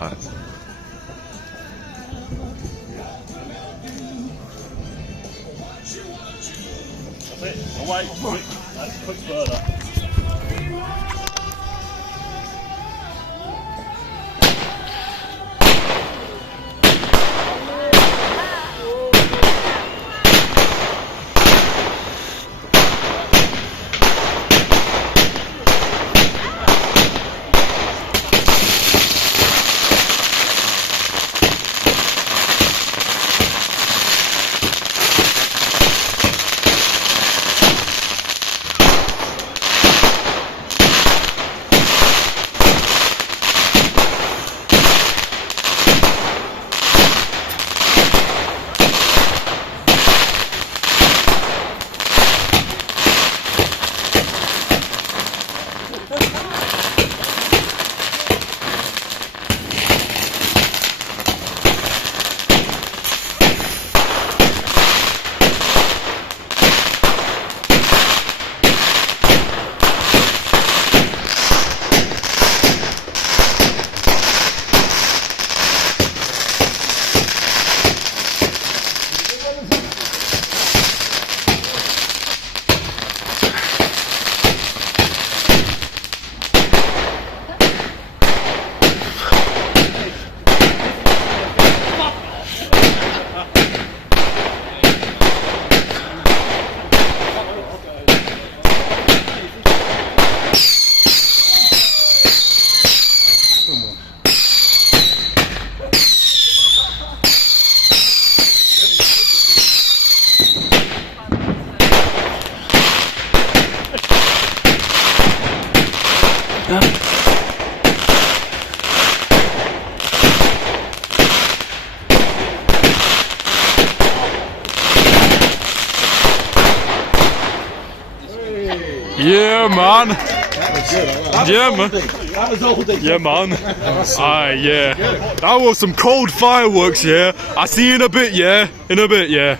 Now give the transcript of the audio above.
Alright. Away, quick further. Yeah, man. That was good. Yeah, man. That was all day. Yeah, man. Aye, yeah. That was some cold fireworks, yeah. I see you in a bit, yeah. In a bit, yeah.